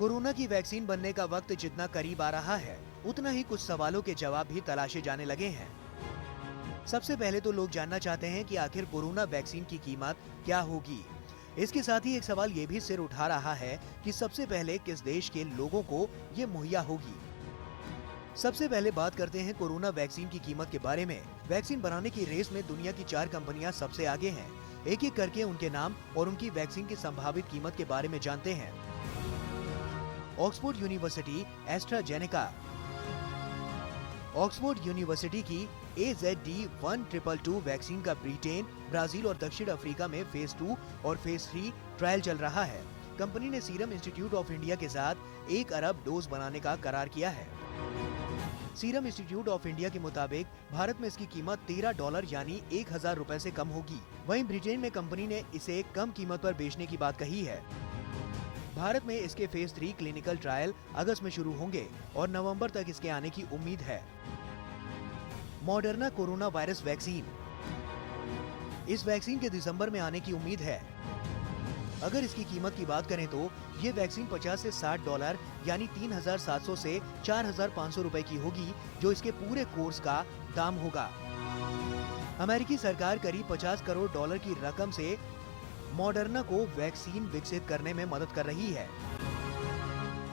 Corona की vaccine बनने का वक्त जितना करीब आ रहा है, उतना ही कुछ सवालों के जवाब भी तलाशे जाने लगे हैं। सबसे पहले तो लोग जानना चाहते हैं कि आखिर कोरोना वैक्सीन की कीमत क्या होगी। इसके साथ ही एक सवाल ये भी सिर उठा रहा है कि सबसे पहले किस देश के लोगों को ये मुहैया होगी। सबसे पहले बात करते हैं कोरोना वैक्सीन की कीमत के बारे में। वैक्सीन बनाने की रेस में दुनिया की 4 कंपनियां सबसे आगे हैं। एक एक करके उनके नाम और उनकी वैक्सीन की संभावित कीमत के बारे में जानते हैं। Oxford university AstraZeneca. Oxford university की AZD1222 वैक्सीन का ब्रिटेन, ब्राजील और दक्षिण अफ्रीका में फेज 2 और फेज 3 ट्रायल चल रहा है। कंपनी ने सीरम इंस्टीट्यूट ऑफ इंडिया के साथ 1 अरब डोज बनाने का करार किया है। सीरम इंस्टीट्यूट ऑफ इंडिया के मुताबिक भारत में इसकी कीमत $13 यानी 1000 रुपए से कम होगी। वहीं ब्रिटेन में कंपनी ने इसे कम कीमत पर बेचने की बात कही है। भारत में इसके फेज 3 क्लिनिकल ट्रायल अगस्त में शुरू होंगे और नवंबर तक इसके आने की उम्मीद है। Moderna corona virus vaccine. इस वैक्सीन के दिसंबर में आने की उम्मीद है। अगर इसकी कीमत की बात करें तो ये वैक्सीन 50 से $60 यानी 3700 से 4500 रुपए की होगी, जो इसके पूरे कोर्स का दाम होगा। अमेरिकी सरकार करीब $50 करोड़ की रकम से मॉडर्ना को वैक्सीन विकसित करने में मदद कर रही है।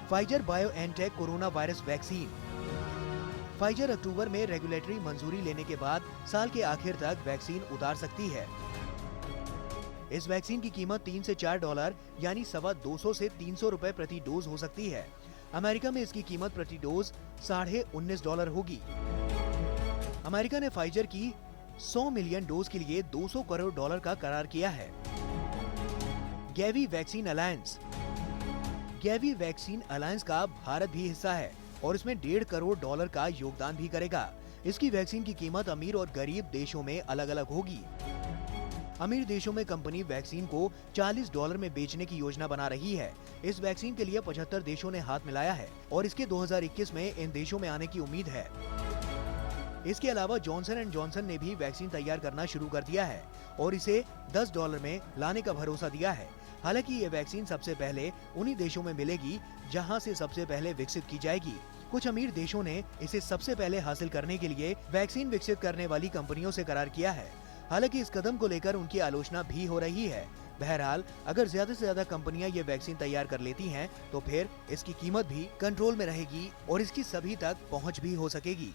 Pfizer BioNTech corona virus vaccine. Pfizer अक्टूबर में रेगुलेटरी मंजूरी लेने के बाद साल के आखिर तक वैक्सीन उतार सकती है। इस वैक्सीन की कीमत $3 से $4 यानी $225 से $300 रुपए प्रति डोज हो सकती है। अमेरिका में इसकी कीमत प्रति डोज $19.5 होगी। अमेरिका ने फाइजर की 100 मिलियन डोज के लिए $200 करोड़ का करार किया है। गैवी वैक्सीन अलायंस। गैवी वैक्सीन अलायंस का भारत भी हिस्सा है और इसमें $1.5 करोड़ का योगदान भी करेगा। इसकी वैक्सीन की कीमत अमीर और गरीब देशों में अलग अलग होगी। अमीर देशों में कंपनी वैक्सीन को $40 में बेचने की योजना बना रही है। इस वैक्सीन के लिए 75 देशों ने हाथ मिलाया है और इसके 2021 में इन देशों में आने की उम्मीद है। इसके अलावा जॉनसन एंड जॉनसन ने भी वैक्सीन तैयार करना शुरू कर दिया है और इसे $10 में लाने का भरोसा दिया है। हालांकि ये वैक्सीन सबसे पहले उन्हीं देशों में मिलेगी जहां से सबसे पहले विकसित की जाएगी। कुछ अमीर देशों ने इसे सबसे पहले हासिल करने के लिए वैक्सीन विकसित करने वाली कंपनियों से करार किया है। हालांकि इस कदम को लेकर उनकी आलोचना भी हो रही है। बहरहाल, अगर ज्यादा से ज्यादा कंपनियां ये वैक्सीन तैयार कर लेती हैं, तो फिर इसकी कीमत भी कंट्रोल में रहेगी और इसकी सभी तक पहुंच भी हो सकेगी।